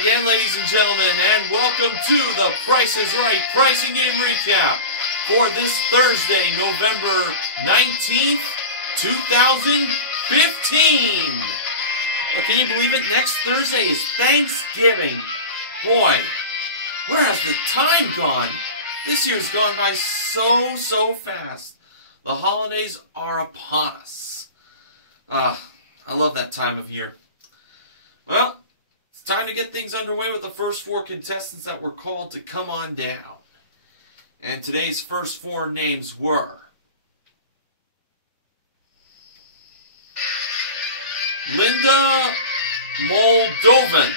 again, ladies and gentlemen, and welcome to the Price is Right Pricing Game Recap for this Thursday, November 19th, 2015. Can you believe it? Next Thursday is Thanksgiving. Boy, where has the time gone? This year's gone by so fast. The holidays are upon us. I love that time of year. Well, it's time to get things underway with the first four contestants that were called to come on down. And today's first four names were Linda Moldovan,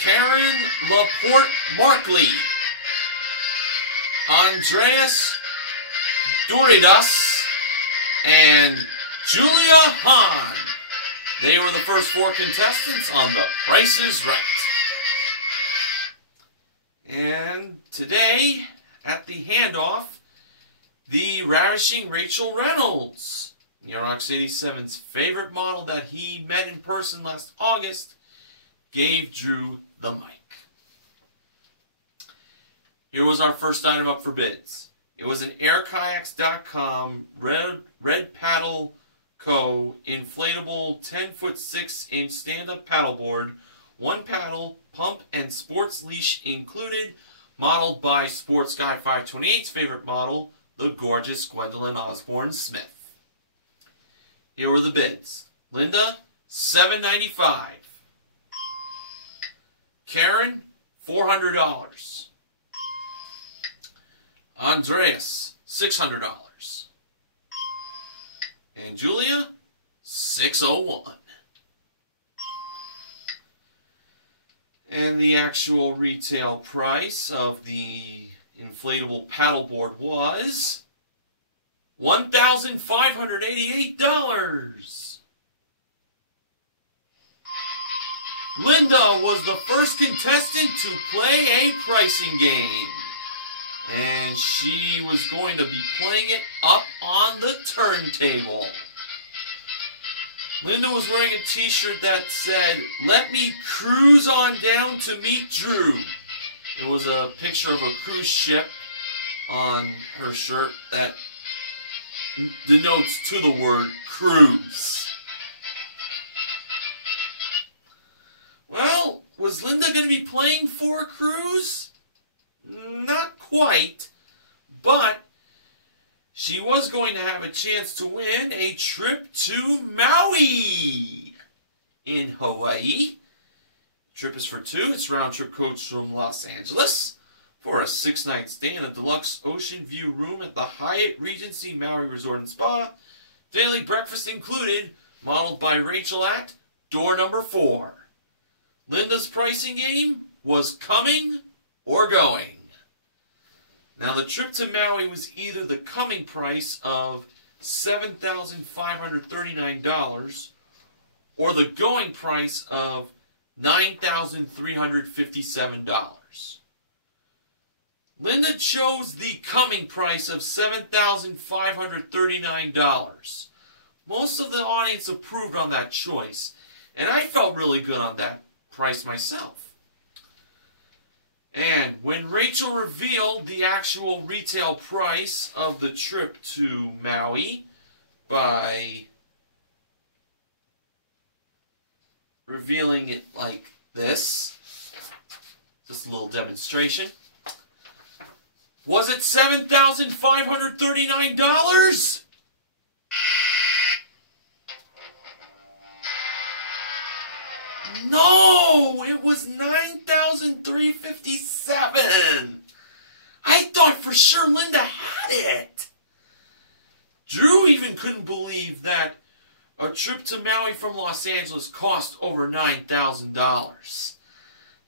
Karen Laporte-Markley, Andreas Doridas, and Julia Hahn. They were the first four contestants on The Price is Right. And today, at the handoff, the ravishing Rachel Reynolds, Neurox 87's favorite model that he met in person last August, gave Drew the mic. Here was our first item up for bids. It was an airkayaks.com red paddle Co. inflatable 10-foot 6-inch stand-up paddleboard, one paddle, pump, and sports leash included, modeled by Sports Guy 528's favorite model, the gorgeous Gwendolyn Osborne Smith. Here were the bids. Linda, $795. Karen, $400. Andreas, $600. And Julia, $601. And the actual retail price of the inflatable paddleboard was $1,588. Linda was the first contestant to play a pricing game. And she was going to be playing it up on the turntable. Linda was wearing a t-shirt that said, "Let me cruise on down to meet Drew." It was a picture of a cruise ship on her shirt that denotes to the word cruise. Well, was Linda going to be playing for a cruise? Not quite, but she was going to have a chance to win a trip to Maui in Hawaii. The trip is for two. It's round-trip coach from Los Angeles for a 6-night stay in a deluxe ocean view room at the Hyatt Regency Maui Resort and Spa. Daily breakfast included, modeled by Rachel at door number 4. Linda's pricing game was coming or going. Now, the trip to Maui was either the coming price of $7,539 or the going price of $9,357. Linda chose the coming price of $7,539. Most of the audience approved on that choice, and I felt really good on that price myself. And when Rachel revealed the actual retail price of the trip to Maui by revealing it like this, just a little demonstration, was it $7,539? No, it was $9,357. I thought for sure Linda had it. Drew even couldn't believe that a trip to Maui from Los Angeles cost over $9,000.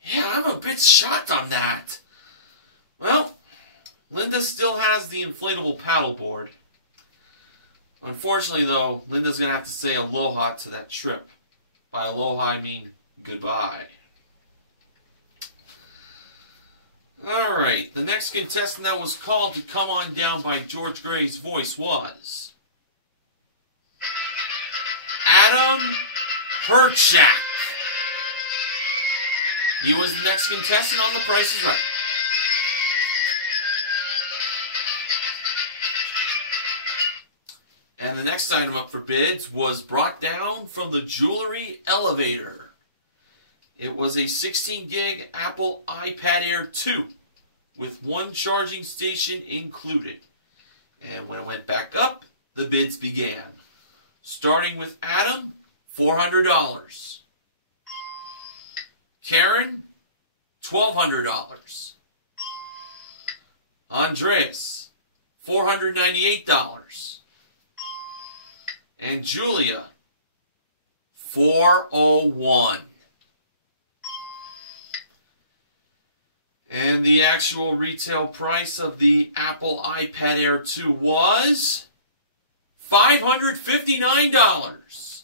Yeah, I'm a bit shocked on that. Well, Linda still has the inflatable paddleboard. Unfortunately, though, Linda's going to have to say aloha to that trip. By aloha, I mean goodbye. Alright, the next contestant that was called to come on down by George Gray's voice was Adam Herchak. He was the next contestant on The Price is Right. And the next item up for bids was brought down from the jewelry elevator. It was a 16 gig Apple iPad Air 2 with one charging station included. And when it went back up, the bids began. Starting with Adam, $400. Karen, $1,200. Andreas, $498. And Julia, $401. And the actual retail price of the Apple iPad Air 2 was $559.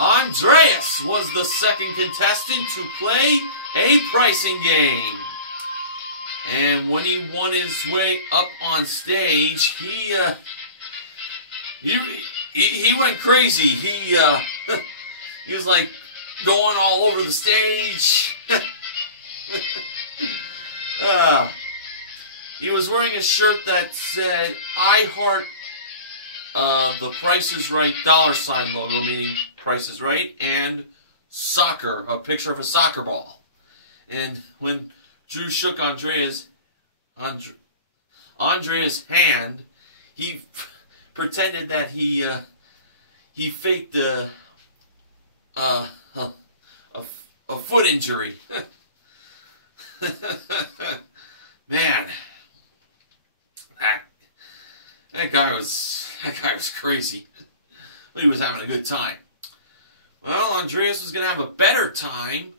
Andreas was the second contestant to play a pricing game. And when he won his way up on stage, he went crazy. He was like going all over the stage. He was wearing a shirt that said, "I heart the Price is Right $ logo," meaning Price is Right, and soccer, a picture of a soccer ball. And when Drew shook Andrea's hand, he pretended that he faked a foot injury. Man, that guy was crazy. But he was having a good time. Well, Andreas was going to have a better time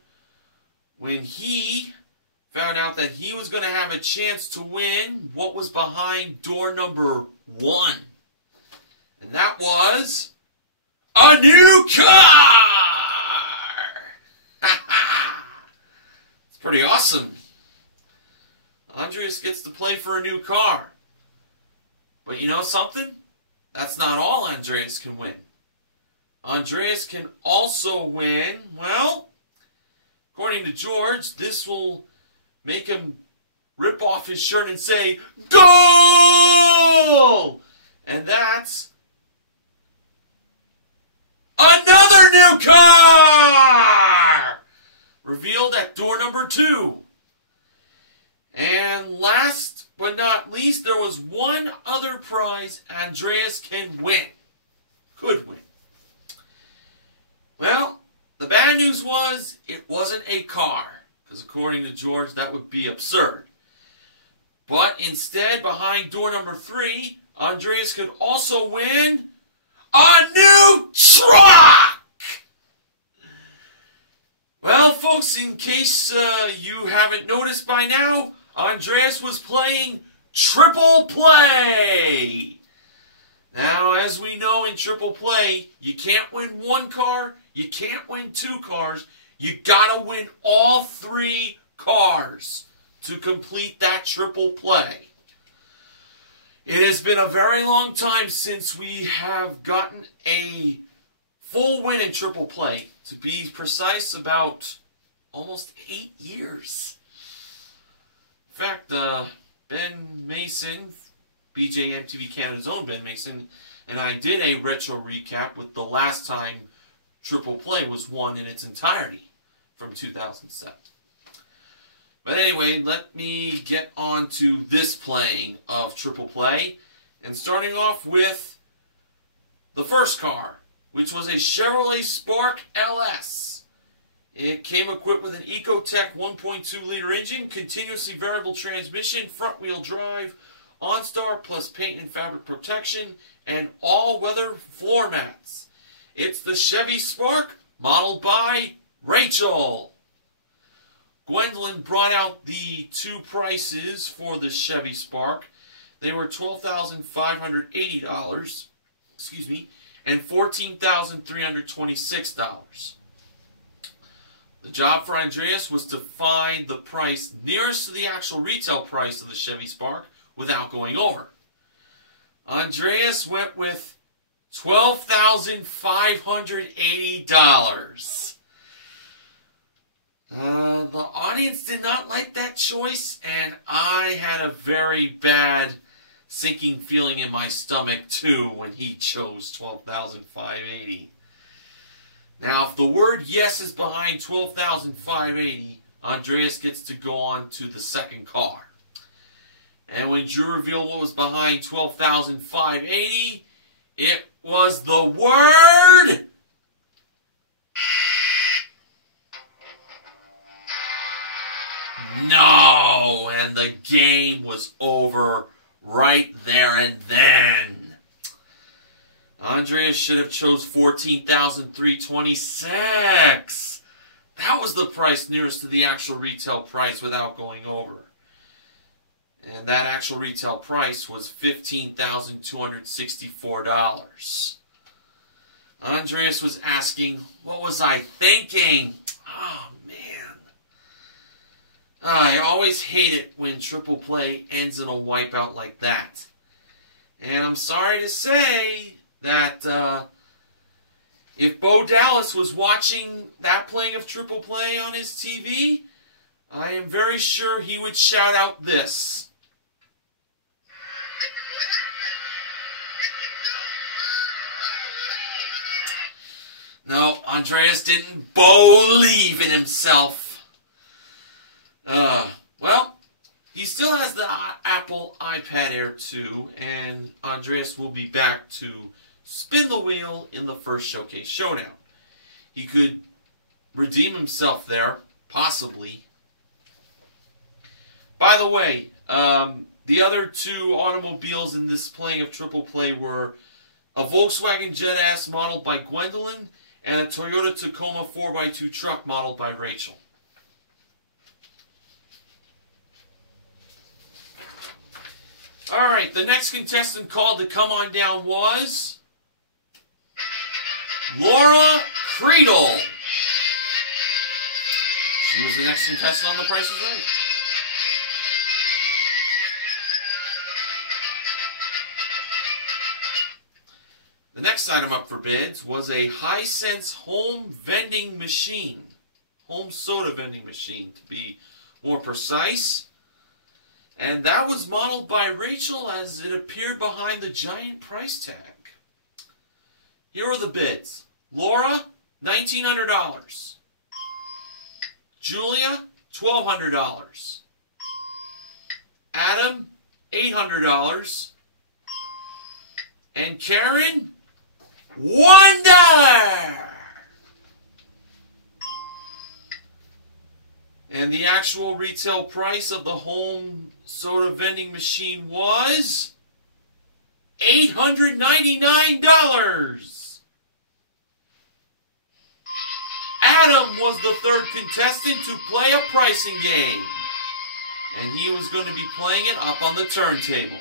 when he found out that he was going to have a chance to win what was behind door number 1. And that was a new car! It's pretty awesome. Andreas gets to play for a new car. But you know something? That's not all Andreas can win. Andreas can also win, well, according to George, this will make him rip off his shirt and say, "Goal!" And that's another new car! Revealed at door number 2. And last but not least, there was one other prize Andreas can win. Could win. Well, the bad news was it wasn't a car. Because according to George, that would be absurd. But instead, behind door number 3, Andreas could also win a new truck! Well, folks, in case you haven't noticed by now, Andreas was playing Triple Play. Now, as we know in Triple Play, you can't win one car, you can't win 2 cars, you gotta win all 3 cars to complete that Triple Play. It has been a very long time since we have gotten a full win in Triple Play. To be precise, about almost 8 years. In fact, Ben Mason, BJMTV Canada's own Ben Mason, and I did a retro recap with the last time Triple Play was won in its entirety from 2007. But anyway, let me get on to this playing of Triple Play. And starting off with the first car, which was a Chevrolet Spark LS. It came equipped with an Ecotec 1.2-liter engine, continuously variable transmission, front-wheel drive, OnStar plus paint and fabric protection, and all-weather floor mats. It's the Chevy Spark, modeled by Rachel. Gwendolyn brought out the 2 prices for the Chevy Spark. They were $12,580, and $14,326. The job for Andreas was to find the price nearest to the actual retail price of the Chevy Spark without going over. Andreas went with $12,580. choice, and I had a very bad sinking feeling in my stomach too when he chose 12,580. Now, if the word yes is behind 12,580, Andreas gets to go on to the second car. And when Drew revealed what was behind 12,580, it was the word no, and the game was over right there and then. Andreas should have chose 14,326. That was the price nearest to the actual retail price without going over. And that actual retail price was $15,264. Andreas was asking, what was I thinking? Oh, man. I always hate it when triple play ends in a wipeout like that. And I'm sorry to say that if Bo Dallas was watching that playing of triple play on his TV, I am very sure he would shout out this. No, Andreas didn't believe in himself. Well, he still has the Apple iPad Air 2, and Andreas will be back to spin the wheel in the first Showcase Showdown. He could redeem himself there, possibly. By the way, the other two automobiles in this playing of triple play were a Volkswagen Jet-Ass modeled by Gwendolyn and a Toyota Tacoma 4x2 truck modeled by Rachel. Alright, the next contestant called to come on down was Laura Creedle. She was the next contestant on The Price is Right. The next item up for bids was a Hisense home vending machine. Home soda vending machine, to be more precise. And that was modeled by Rachel as it appeared behind the giant price tag. Here are the bids. Laura, $1,900. Julia, $1,200. Adam, $800. And Karen, $1. And the actual retail price of the home soda vending machine was $899. Adam was the third contestant to play a pricing game, and he was going to be playing it up on the turntable.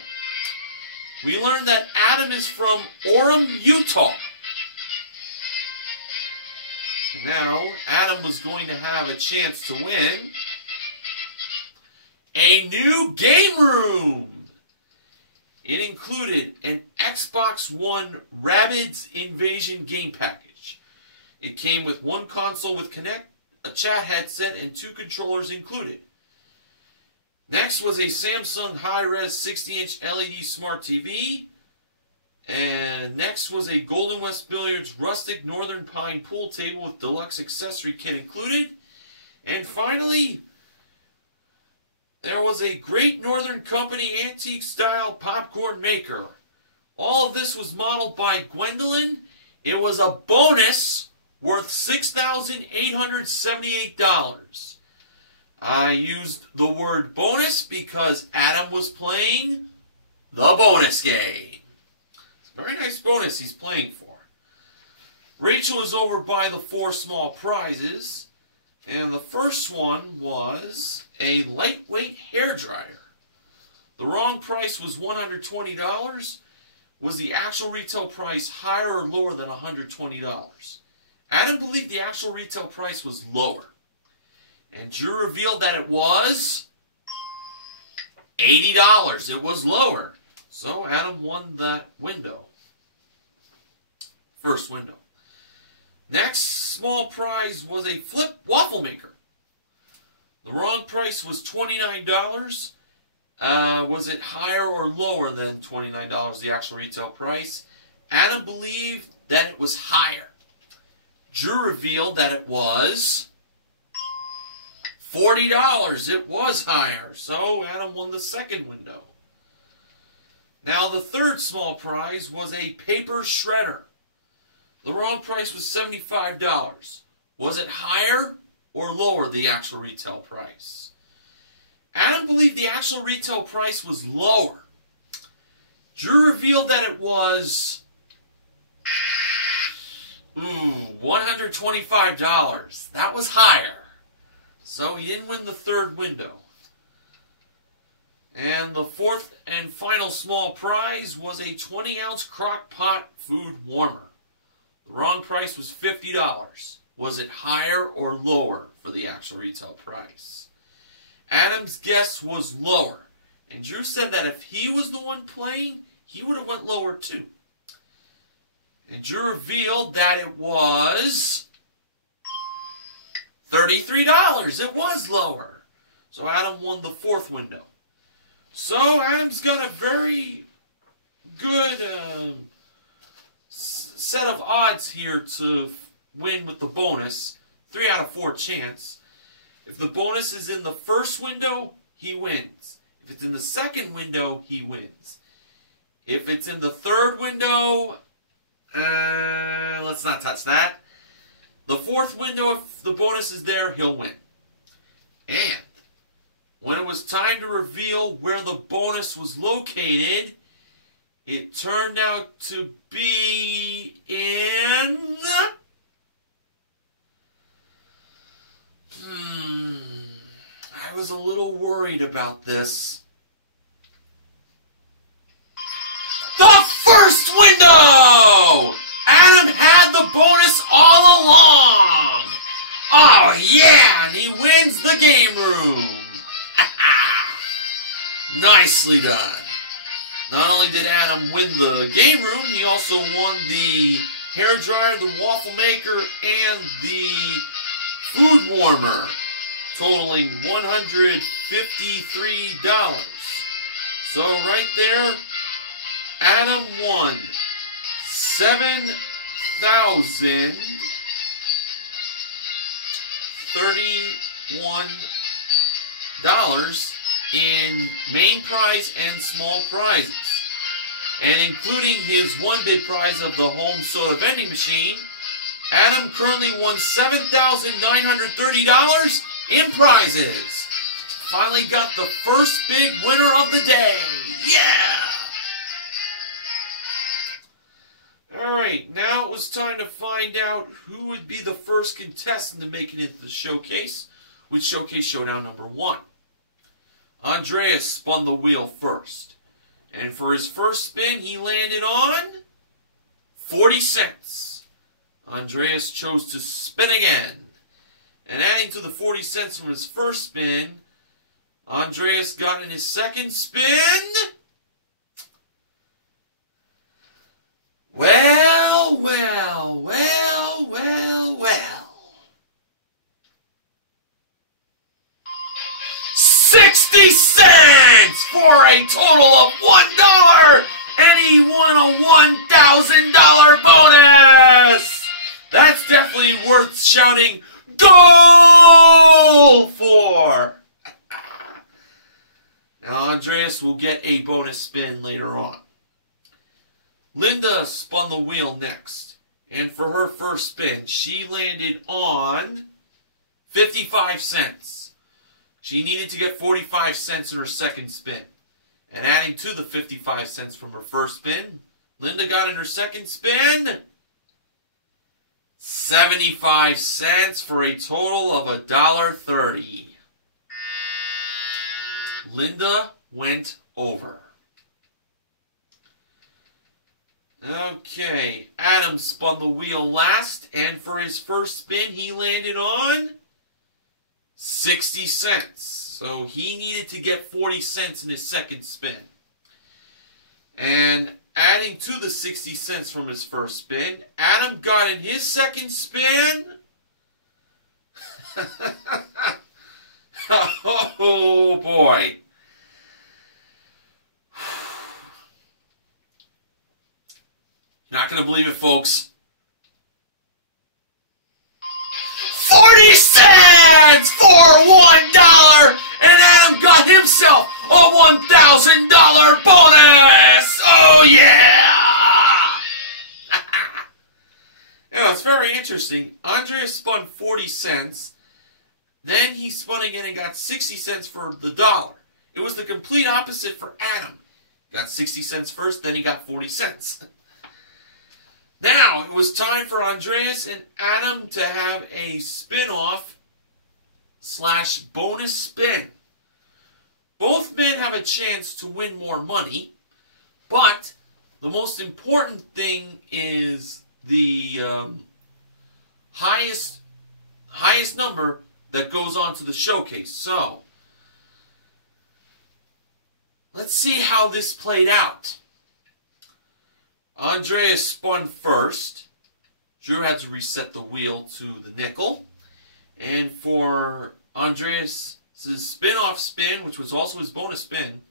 We learned that Adam is from Orem, Utah. And now, Adam was going to have a chance to win a new game room. It included an Xbox One Rabbids Invasion game package. It came with one console with Kinect, a chat headset, and 2 controllers included. Next was a Samsung high-res 60-inch LED smart TV. And next was a Golden West Billiards rustic Northern Pine pool table with deluxe accessory kit included. And finally, there was a Great Northern Company antique style popcorn maker. All of this was modeled by Gwendolyn. It was a bonus worth $6,878. I used the word bonus because Adam was playing the bonus game. It's a very nice bonus he's playing for. Rachel is over by the 4 small prizes. And the first one was a lightweight hairdryer. The wrong price was $120. Was the actual retail price higher or lower than $120? Adam believed the actual retail price was lower. And Drew revealed that it was $80. It was lower. So Adam won that window. First window. Next small prize was a flip waffle maker. The wrong price was $29. Was it higher or lower than $29, the actual retail price? Adam believed that it was higher. Drew revealed that it was $40. It was higher. So Adam won the second window. Now the third small prize was a paper shredder. The wrong price was $75. Was it higher or lower, the actual retail price? Adam believed the actual retail price was lower. Drew revealed that it was $125. That was higher. So he didn't win the third window. And the fourth and final small prize was a 20-ounce crock pot food warmer. The wrong price was $50. Was it higher or lower for the actual retail price? Adam's guess was lower. And Drew said that if he was the one playing, he would have went lower too. And Drew revealed that it was $33. It was lower. So Adam won the fourth window. So Adam's got a very good set of odds here to win with the bonus. 3 out of 4 chance. If the bonus is in the first window, he wins. If it's in the second window, he wins. If it's in the third window, let's not touch that. The fourth window, if the bonus is there, he'll win. And when it was time to reveal where the bonus was located, it turned out to be in... I was a little worried about this. The first window! Adam had the bonus all along! Oh yeah! And he wins the game room! Nicely done. Not only did Adam win the game room, he also won the hairdryer, the waffle maker, and the food warmer, totaling $153. So right there, Adam won $7,031 in main prize and small prizes. And including his one bid prize of the home soda vending machine, Adam currently won $7,930 in prizes. Finally got the first big winner of the day. Yeah! Alright, now it was time to find out who would be the first contestant to make it into the showcase with Showcase Showdown number 1. Andreas spun the wheel first. And for his first spin, he landed on 40 cents. Andreas chose to spin again. And adding to the 40 cents from his first spin, Andreas got in his second spin. Well, well, well, well, well. 60 cents for a total of $1, and he won a $1,000 bonus. That's definitely worth shouting goal for. Now Andreas will get a bonus spin later on. Linda spun the wheel next, and for her first spin, she landed on 55 cents. She needed to get 45 cents in her second spin. And adding to the 55 cents from her first spin, Linda got in her second spin 75 cents for a total of $1.30. Linda went over. Okay, Adam spun the wheel last, and for his first spin, he landed on 60 cents. So he needed to get 40 cents in his second spin. And adding to the 60 cents from his first spin, Adam got in his second spin boy. You're not going to believe it, folks. 40 cents for $1, and Adam got himself a $1,000 bonus. Oh yeah! Yeah, it's very interesting. Andreas spun 40 cents. Then he spun again and got 60 cents for the dollar. It was the complete opposite for Adam. He got 60 cents first, then he got 40 cents. Now, it was time for Andreas and Adam to have a spin-off / bonus spin. Both men have a chance to win more money, but the most important thing is the highest number that goes on to the showcase. So, let's see how this played out. Andreas spun first. Drew had to reset the wheel to the nickel. And for Andreas' spin-off spin, which was also his bonus spin,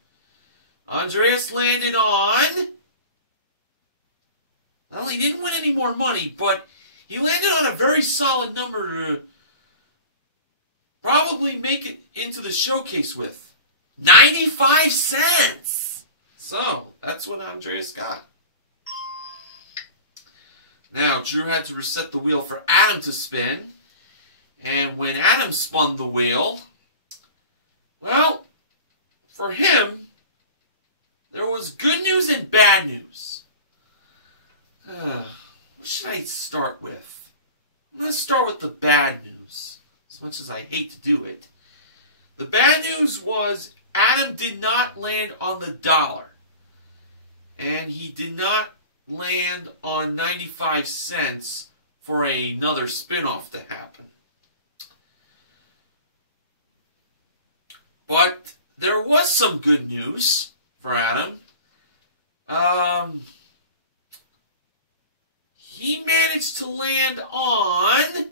Andreas landed on... Well, he didn't win any more money, but he landed on a very solid number to probably make it into the showcase with. 95 cents! So, that's what Andreas got. Now, Drew had to reset the wheel for Adam to spin. And when Adam spun the wheel, well, for him, there was good news and bad news. What should I start with? I'm going to start with the bad news, as much as I hate to do it. The bad news was Adam did not land on the dollar. And he did not land on 95 cents for another spin-off to happen. But there was some good news for Adam. He managed to land on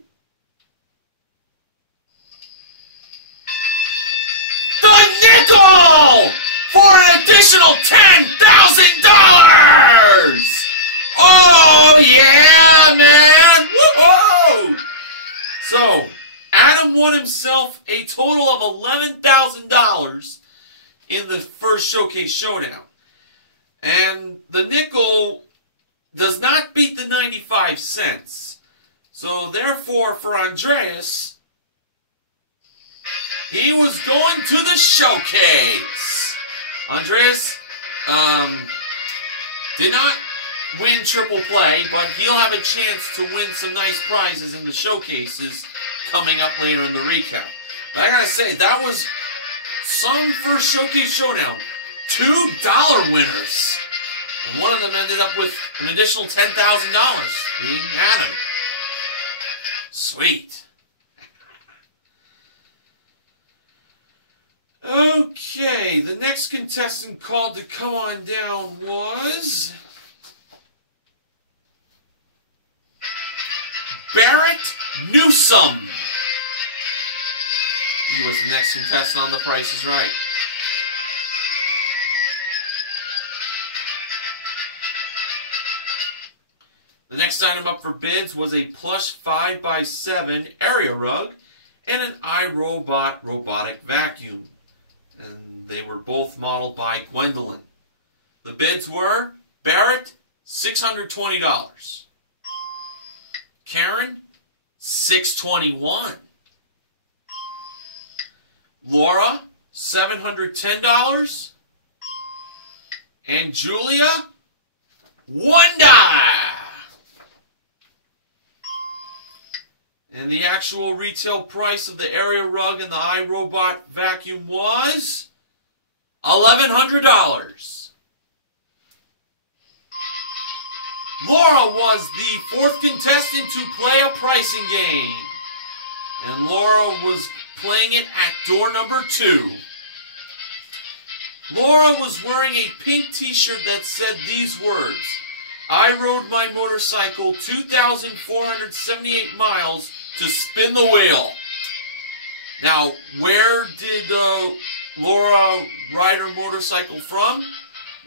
the nickel for an additional $10,000! Oh, yeah, man! Woo-hoo! So, Adam won himself a total of $11,000 in the first Showcase Showdown. And the nickel does not beat the 95 cents. So, therefore, for Andreas, he was going to the Showcase. Andreas did not win triple play, but he'll have a chance to win some nice prizes in the showcases coming up later in the recap. But I gotta say, that was some first Showcase Showdown. $2 winners. And one of them ended up with an additional $10,000, being Adam. Sweet. Okay, the next contestant called to come on down was Barrett Newsome. He was the next contestant on The Price is Right. The next item up for bids was a plush 5x7 area rug and an iRobot robotic vacuum. And they were both modeled by Gwendolyn. The bids were Barrett, $620. Karen, $621. Laura, $710. And Julia, $1. And the actual retail price of the area rug and the iRobot vacuum was $1,100. Laura was the fourth contestant to play a pricing game. And Laura was playing it at door number 2. Laura was wearing a pink t-shirt that said these words: I rode my motorcycle 2,478 miles to spin the wheel. Now, where did Laura ride her motorcycle from?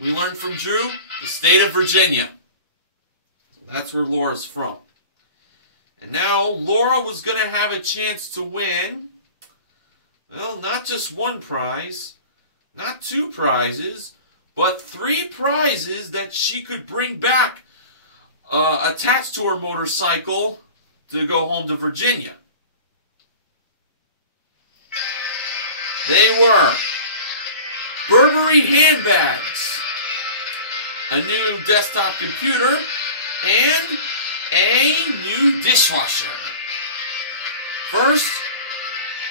We learned from Drew, the state of Virginia. That's where Laura's from. And now Laura was going to have a chance to win, well, not just one prize, not two prizes, but three prizes that she could bring back attached to her motorcycle to go home to Virginia. They were Burberry handbags, a new desktop computer, and a new dishwasher. First,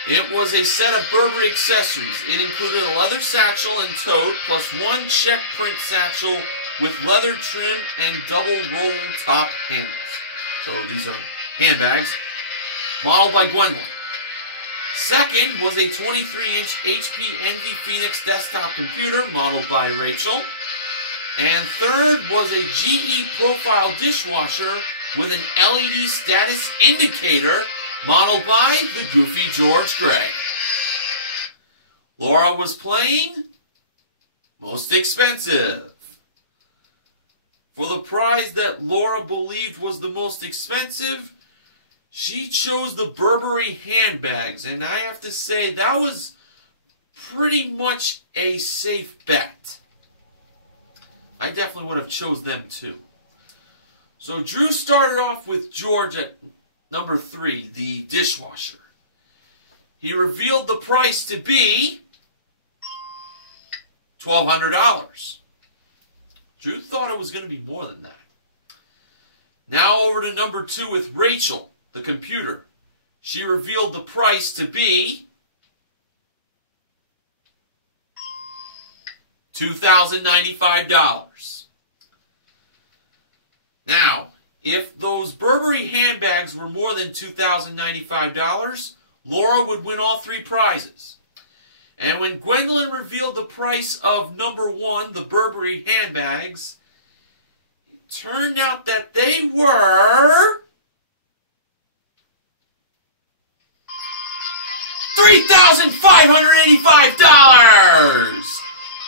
it was a set of Burberry accessories. It included a leather satchel and tote, plus one check print satchel with leather trim and double roll top handles. So these are handbags, modeled by Gwendolyn. Second was a 23-inch HP Envy Phoenix desktop computer, modeled by Rachel. And third was a GE Profile dishwasher with an LED status indicator, modeled by the goofy George Gray. Laura was playing most expensive. For the prize that Laura believed was the most expensive, she chose the Burberry handbags. And I have to say, that was pretty much a safe bet. I definitely would have chose them too. So Drew started off with George at number 3, the dishwasher. He revealed the price to be $1,200. Drew thought it was going to be more than that. Now over to number 2 with Rachel, the computer. She revealed the price to be $2,095. Now, if those Burberry handbags were more than $2,095, Laura would win all 3 prizes. And when Gwendolyn revealed the price of number 1, the Burberry handbags, it turned out that they were $3,585!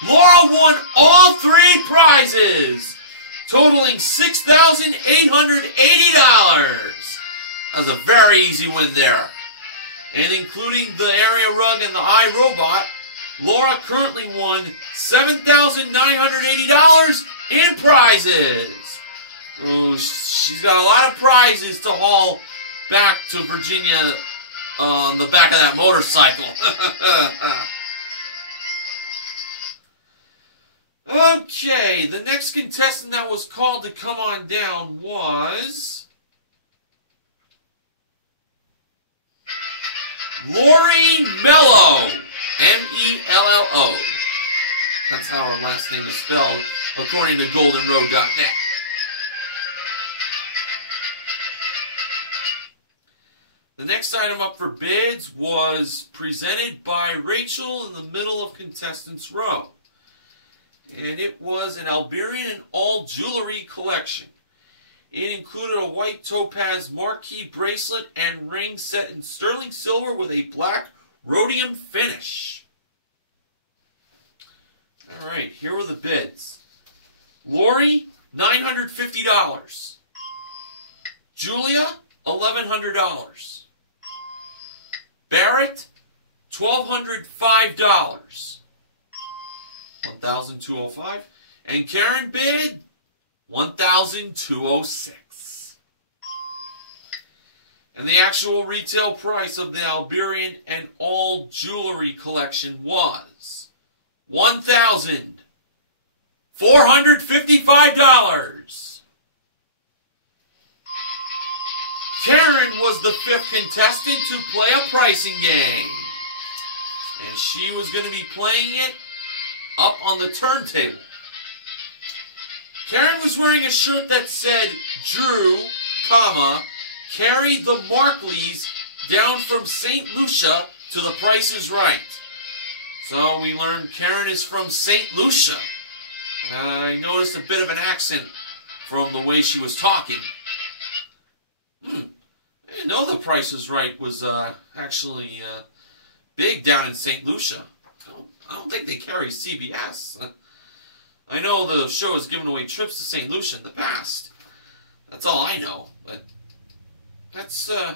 Laura won all 3 prizes, totaling $6,880. That was a very easy win there. And including the area rug and the iRobot, Laura currently won $7,980 in prizes. Oh, she's got a lot of prizes to haul back to Virginia on the back of that motorcycle. Okay, the next contestant that was called to come on down was Lori Mello. M-E-L-L-O. That's how her last name is spelled, according to goldenroad.net. The next item up for bids was presented by Rachel in the middle of contestants' row. And it was an Alberian and all jewelry collection. It included a white topaz marquee bracelet and ring set in sterling silver with a black rhodium finish. Alright, here were the bids. Lori, $950. Julia, $1,100. Barrett, $1,205. $1,205. And Karen bid $1,206. And the actual retail price of the Alberian and all jewelry collection was $1,455. Karen was the 5th contestant to play a pricing game. And she was going to be playing it up on the turntable. Karen was wearing a shirt that said, Drew, comma, carried the Markleys down from St. Lucia to the Price is Right. So we learned Karen is from St. Lucia. I noticed a bit of an accent from the way she was talking. I didn't know the Price is Right was actually big down in St. Lucia. I don't think they carry CBS. I know the show has given away trips to St. Lucia in the past. That's all I know. But that's a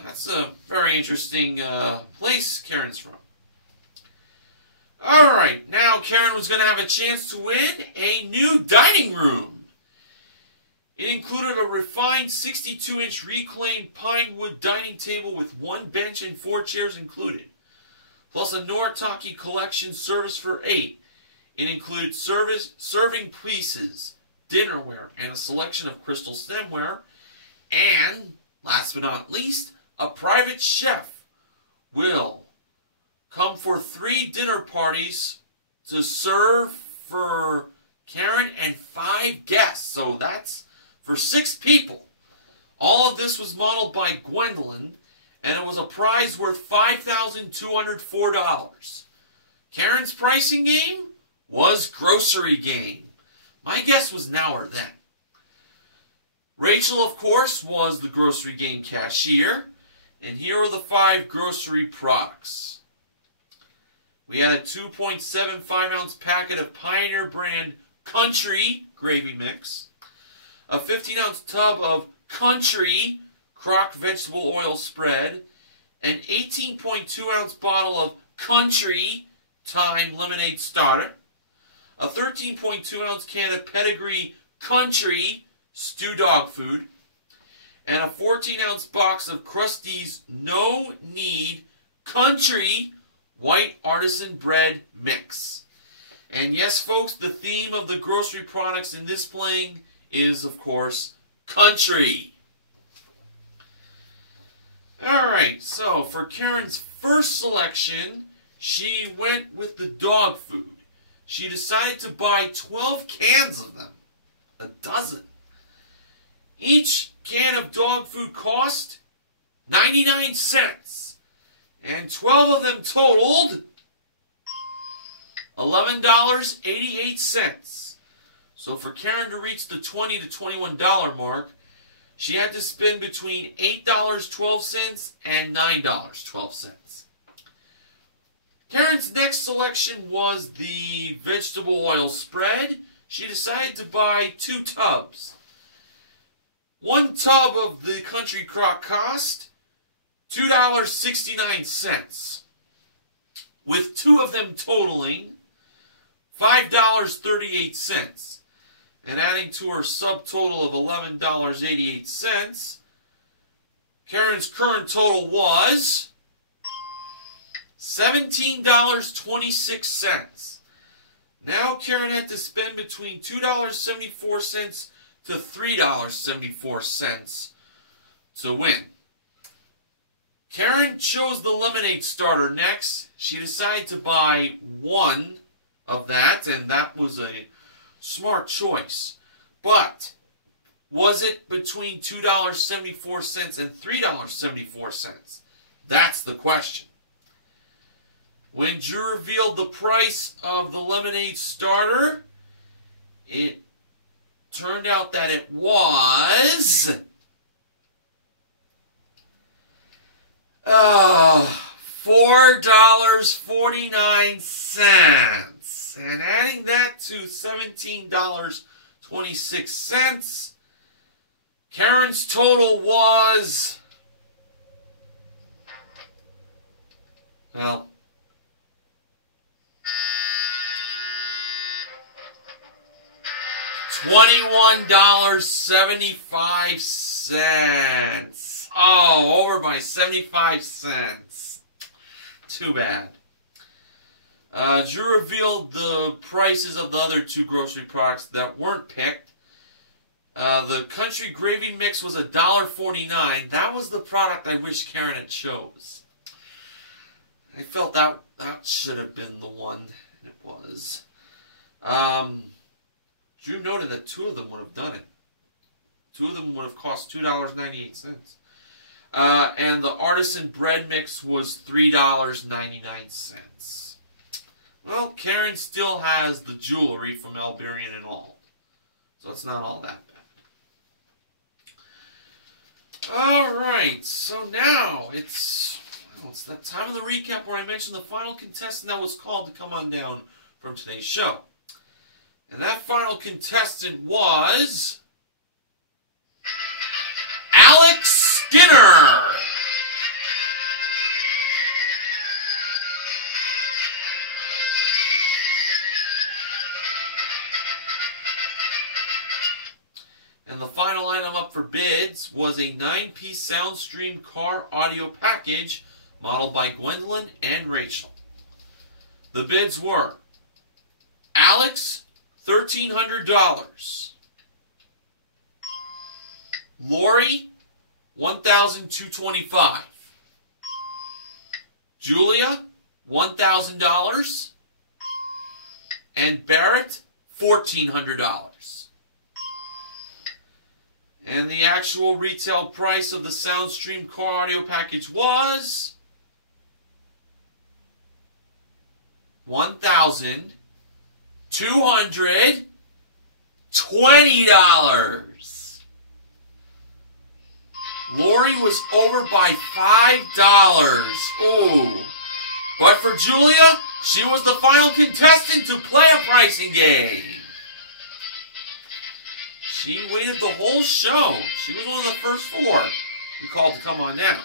very interesting place Karen's from. Alright, now Karen was going to have a chance to win a new dining room. It included a refined 62-inch reclaimed pine wood dining table with 1 bench and 4 chairs included, plus a Noritake collection service for 8. It included serving pieces, dinnerware, and a selection of crystal stemware, and, last but not least, a private chef will come for 3 dinner parties to serve for Karen and 5 guests. So that's for 6 people. All of this was modeled by Gwendolyn, and it was a prize worth $5,204. Karen's pricing game was grocery game. My guess was now or then. Rachel, of course, was the grocery game cashier, and here are the 5 grocery products. We had a 2.75-ounce packet of Pioneer brand Country gravy mix, a 15-ounce tub of Country crocked vegetable oil spread, an 18.2-ounce bottle of Country Thyme lemonade starter, a 13.2-ounce can of Pedigree Country stew dog food, and a 14-ounce box of Krusty's No Need Country white artisan bread mix. And yes, folks, the theme of the grocery products in this playing is, of course, country. Alright, so for Karen's first selection, she went with the dog food. She decided to buy 12 cans of them. A dozen. Each can of dog food cost 99 cents. And 12 of them totaled $11.88. So for Karen to reach the $20 to $21 mark, she had to spend between $8.12 and $9.12. Karen's next selection was the vegetable oil spread. She decided to buy 2 tubs. 1 tub of the Country Crock cost $2.69, with 2 of them totaling $5.38, and adding to her subtotal of $11.88, Karen's current total was $17.26. Now Karen had to spend between $2.74 to $3.74 to win. Karen chose the lemonade starter next. She decided to buy 1 of that, and that was a smart choice. But was it between $2.74 and $3.74? That's the question. When Drew revealed the price of the lemonade starter, it turned out that it was $4.49. And adding that to $17.26, Karen's total was, well, $21.75. Oh, over by 75 cents. Too bad. Drew revealed the prices of the other 2 grocery products that weren't picked. The Country Gravy Mix was $1.49. That was the product I wish Karen had chose. I felt that should have been the one. And it was. Drew noted that 2 of them would have done it. 2 of them would have cost $2.98. And the artisan bread mix was $3.99. Well, Karen still has the jewelry from Alberian and all. So it's not all that bad. Alright, so now it's that time of the recap where I mentioned the final contestant that was called to come on down from today's show. And that final contestant was Alex Skinner. And the final item up for bids was a 9-piece Soundstream car audio package modeled by Gwendolyn and Rachel. The bids were Alex, $1,300. Lori, $1,225. Julia, $1,000. And Barrett, $1,400. And the actual retail price of the Soundstream car audio package was $1,220. Lori was over by $5. Ooh. But for Julia, she was the final contestant to play a pricing game. She waited the whole show. She was one of the first 4 we called to come on now.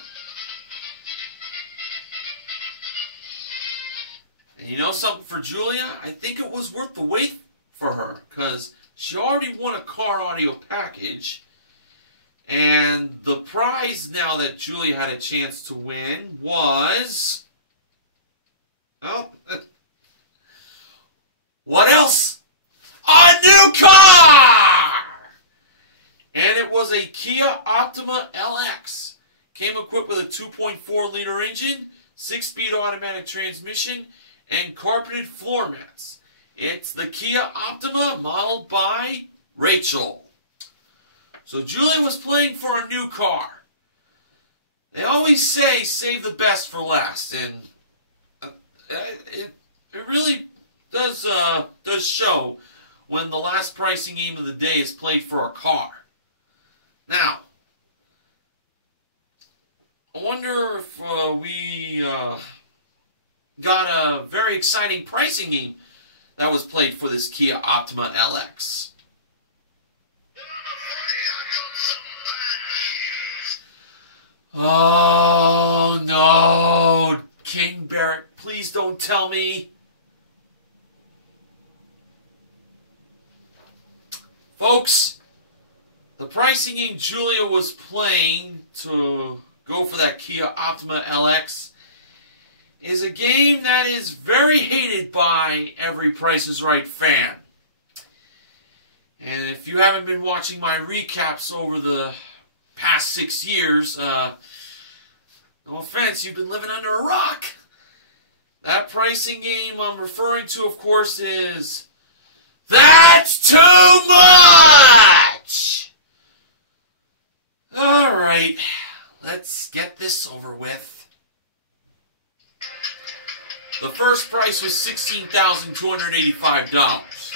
And you know something for Julia? I think it was worth the wait for her, because she already won a car audio package. And the prize now that Julia had a chance to win was... Oh, what else? A new car! And it was a Kia Optima LX. Came equipped with a 2.4-liter engine, 6-speed automatic transmission, and carpeted floor mats. It's the Kia Optima modeled by Rachel. So Julia was playing for a new car. They always say save the best for last, and it really does show when the last pricing game of the day is played for a car. Now, I wonder if we got a very exciting pricing game that was played for this Kia Optima LX. Oh, no. King Barrett, please don't tell me. Folks, the pricing game Julia was playing to go for that Kia Optima LX is a game that is very hated by every Price is Right fan. And if you haven't been watching my recaps over the past 6 years, no offense, you've been living under a rock. That pricing game I'm referring to, of course, is That's Too Much! Alright, let's get this over with. The first price was $16,285.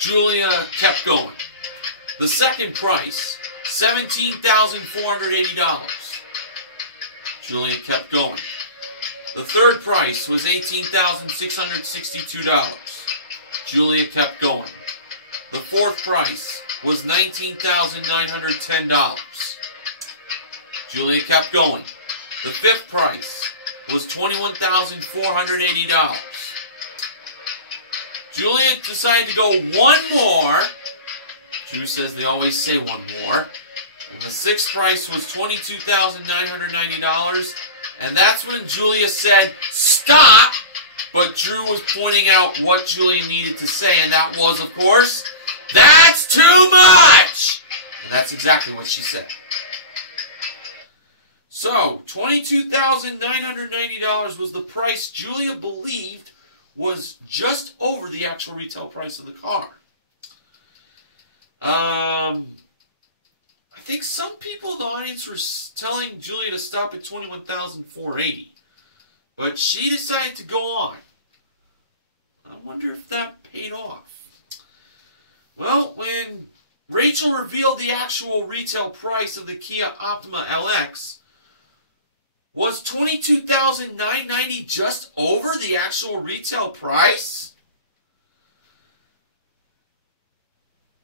Julia kept going. The second price, $17,480. Julia kept going. The third price was $18,662. Julia kept going. The fourth price was $19,910. Julia kept going. The fifth price was $21,480. Julia decided to go one more. Drew says they always say one more. And the sixth price was $22,990. And that's when Julia said, stop! But Drew was pointing out what Julia needed to say, and that was, of course, that's too much! And that's exactly what she said. So, $22,990 was the price Julia believed was just over the actual retail price of the car. I think some people in the audience were telling Julia to stop at $21,480. But she decided to go on. I wonder if that paid off. Well, when Rachel revealed the actual retail price of the Kia Optima LX, was $22,990 just over the actual retail price?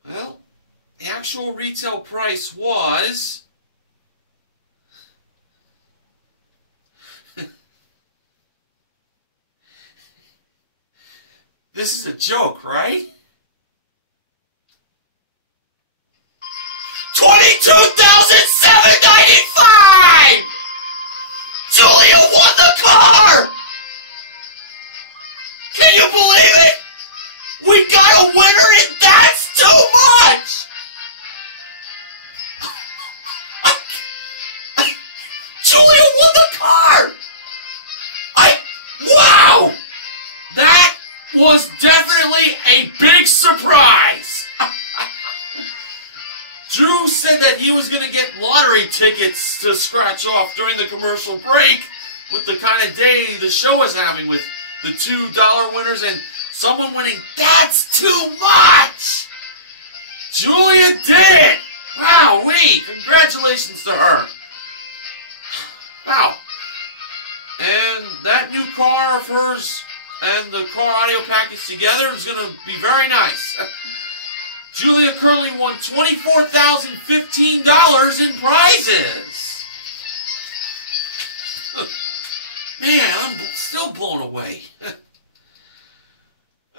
Well, the actual retail price was this is a joke, right? $22,795! Julia won the car! Can you believe it? We got a winner and that's too much! Julia won the car! Wow! That was definitely a big surprise! Drew said that he was going to get lottery tickets to scratch off during the commercial break with the kind of day the show was having with the $2 winners and someone winning. That's too much! Julia did it! Wow-wee! Congratulations to her. Wow. And that new car of hers and the car audio package together is going to be very nice. Julia currently won $24,015 in prizes. Man, I'm still blown away.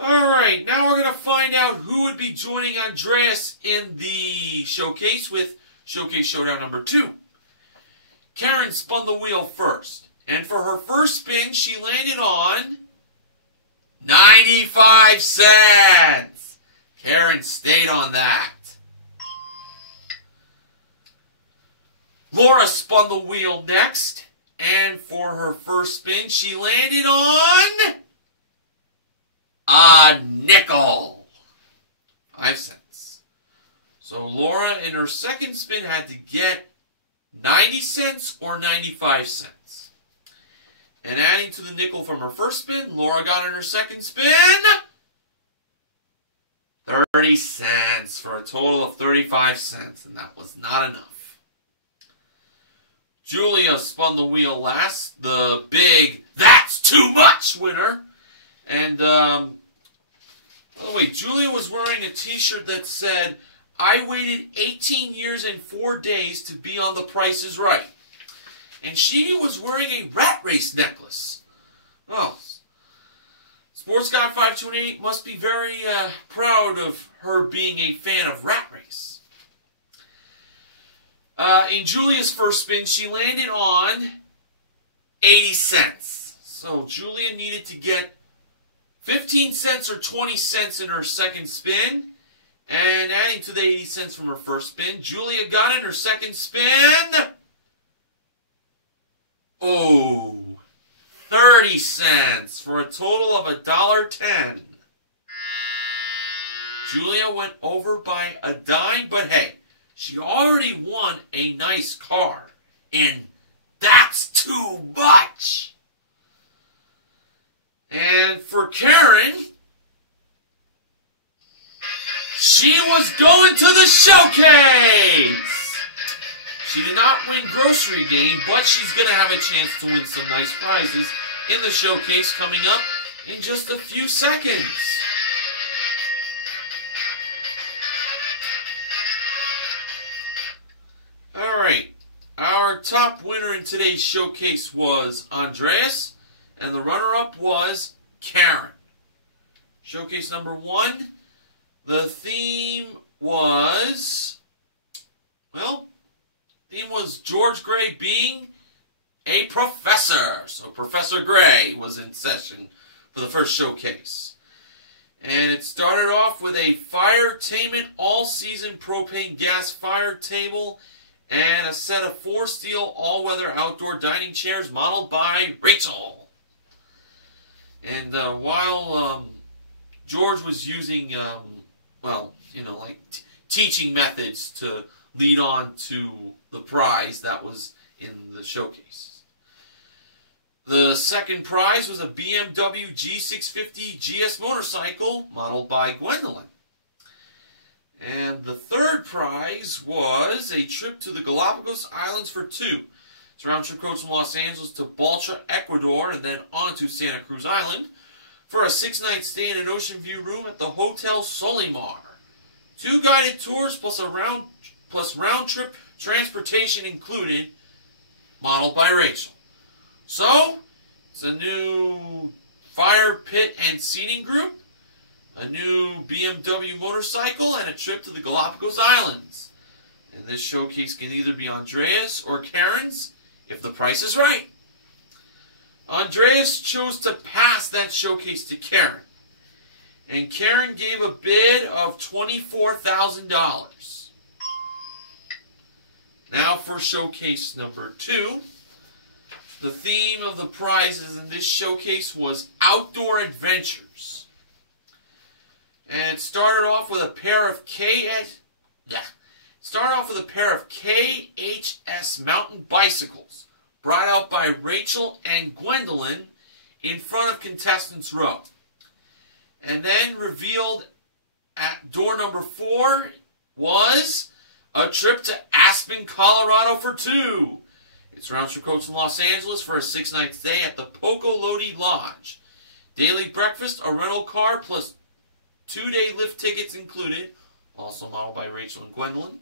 Alright, now we're going to find out who would be joining Andreas in the showcase with Showcase Showdown number 2. Karen spun the wheel first, and for her first spin, she landed on 95 cents. Karen stayed on that. Laura spun the wheel next, and for her first spin, she landed on a nickel. 5 cents. So Laura, in her second spin, had to get 90 cents or 95 cents. And adding to the nickel from her first spin, Laura got in her second spin 30 cents for a total of 35 cents, and that was not enough. Julia spun the wheel last, the big "That's Too Much" winner. And, by the way, Julia was wearing a t-shirt that said, "I waited 18 years and 4 days to be on The Price is Right." And she was wearing a rat race necklace. Oh, Sports Guy 528 must be very proud of her being a fan of Rat Race. In Julia's first spin, she landed on 80 cents. So Julia needed to get 15 cents or 20 cents in her second spin. And adding to the 80 cents from her first spin, Julia got in her second spin 30 cents for a total of $1.10. Julia went over by a dime, but hey, she already won a nice car, and that's too much. And for Karen, she was going to the showcase. She did not win grocery game, but she's going to have a chance to win some nice prizes in the showcase coming up in just a few seconds. Alright, our top winner in today's showcase was Andreas, and the runner-up was Karen. Showcase number 1, the theme was, well, George Gray being a professor. So Professor Gray was in session for the first showcase. And it started off with a Firetainment all-season propane gas fire table and a set of 4 steel all-weather outdoor dining chairs modeled by Rachel. And while George was using, teaching methods to lead on to the prize that was in the showcase. The second prize was a BMW G650 GS motorcycle modeled by Gwendolyn. And the third prize was a trip to the Galapagos Islands for 2. It's a round trip coach from Los Angeles to Baltra, Ecuador, and then on to Santa Cruz Island for a 6-night stay in an ocean view room at the Hotel Solimar. 2 guided tours plus round trip transportation included, modeled by Rachel. So, it's a new fire pit and seating group, a new BMW motorcycle, and a trip to the Galapagos Islands. And this showcase can either be Andreas or Karen's if the price is right. Andreas chose to pass that showcase to Karen, and Karen gave a bid of $24,000. Now for showcase number 2. The theme of the prizes in this showcase was outdoor adventures. And it started off with a pair of KHS mountain bicycles brought out by Rachel and Gwendolyn in front of contestants row. And then revealed at door number 4 was a trip to Aspen, Colorado for 2. It's round trip coach in Los Angeles for a 6-night stay at the Poco Lodi Lodge. Daily breakfast, a rental car, plus 2-day lift tickets included, also modeled by Rachel and Gwendolyn.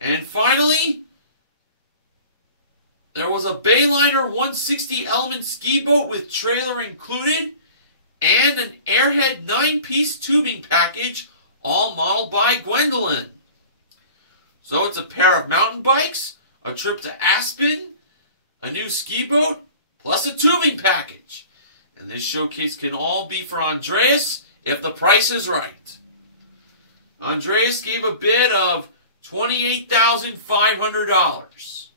And finally, there was a Bayliner 160 element ski boat with trailer included, and an Airhead 9-piece tubing package, all modeled by Gwendolyn. So it's a pair of mountain bikes, a trip to Aspen, a new ski boat, plus a tubing package. And this showcase can all be for Andreas if the price is right. Andreas gave a bid of $28,500.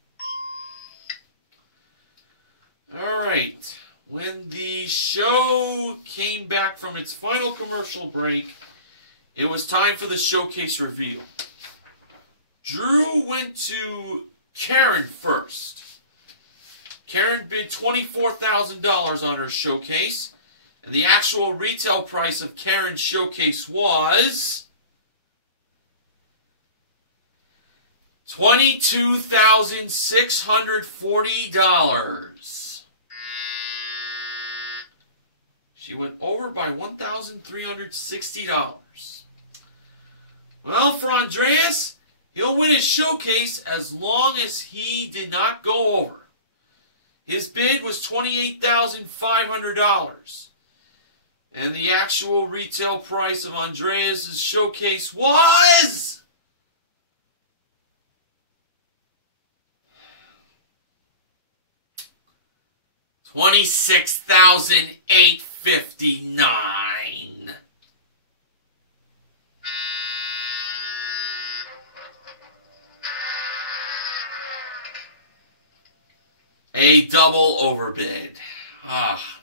Alright, when the show came back from its final commercial break, it was time for the showcase reveal. Drew went to Karen first. Karen bid $24,000 on her showcase, and the actual retail price of Karen's showcase was $22,640. She went over by $1,360. Well, for Andreas, he'll win his showcase as long as he did not go over. His bid was $28,500. And the actual retail price of Andreas' showcase was $26,859. A double overbid.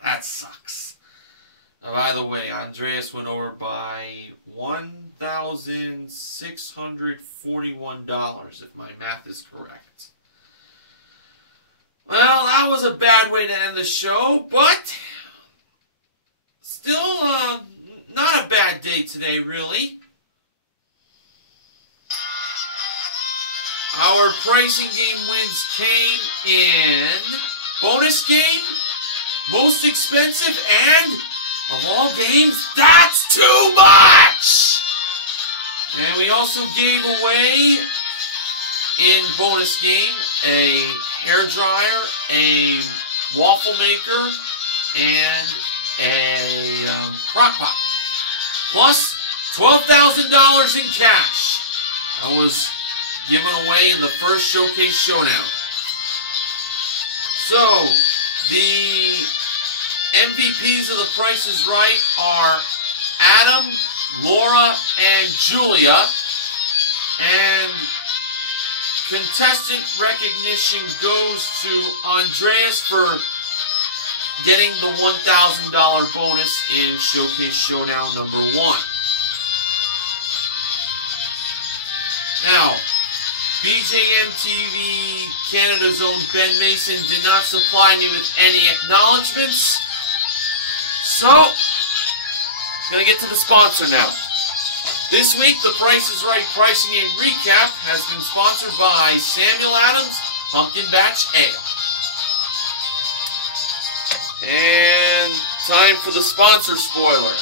That sucks. By the way, Andreas went over by $1,641, if my math is correct. Well, that was a bad way to end the show, but still not a bad day today, really. Our pricing game wins came in bonus game, most expensive, and of all games, that's too much! And we also gave away in bonus game a hair dryer, a waffle maker, and a crock pot. Plus $12,000 in cash. That was given away in the first Showcase Showdown. So, the MVPs of The Price is Right are Adam, Laura, and Julia. And contestant recognition goes to Andreas for getting the $1,000 bonus in Showcase Showdown number 1. Now, BJMTV Canada's own Ben Mason did not supply me with any acknowledgments. So, gonna get to the sponsor now. This week, The Price is Right Pricing and Recap has been sponsored by Samuel Adams Pumpkin Batch Ale. And time for the sponsor spoiler.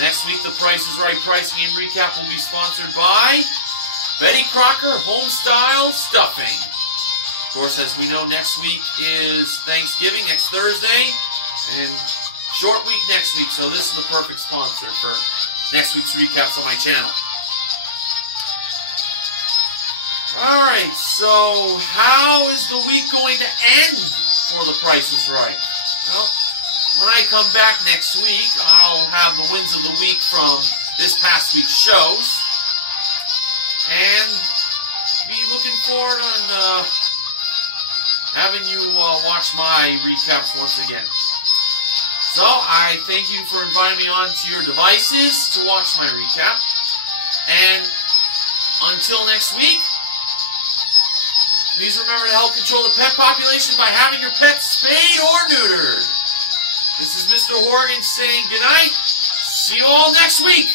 Next week, the Price is Right Price Game Recap will be sponsored by Betty Crocker Homestyle Stuffing. Of course, as we know, next week is Thanksgiving, next Thursday, and short week next week, so this is the perfect sponsor for next week's recaps on my channel. Alright, so how is the week going to end for the Price is Right? Well, when I come back next week, I'll have the wins of the week from this past week's shows, and be looking forward on having you watch my recaps once again. So, I thank you for inviting me onto your devices to watch my recap. And until next week, please remember to help control the pet population by having your pet spayed or neutered. This is Mr. Horgan saying goodnight. See you all next week.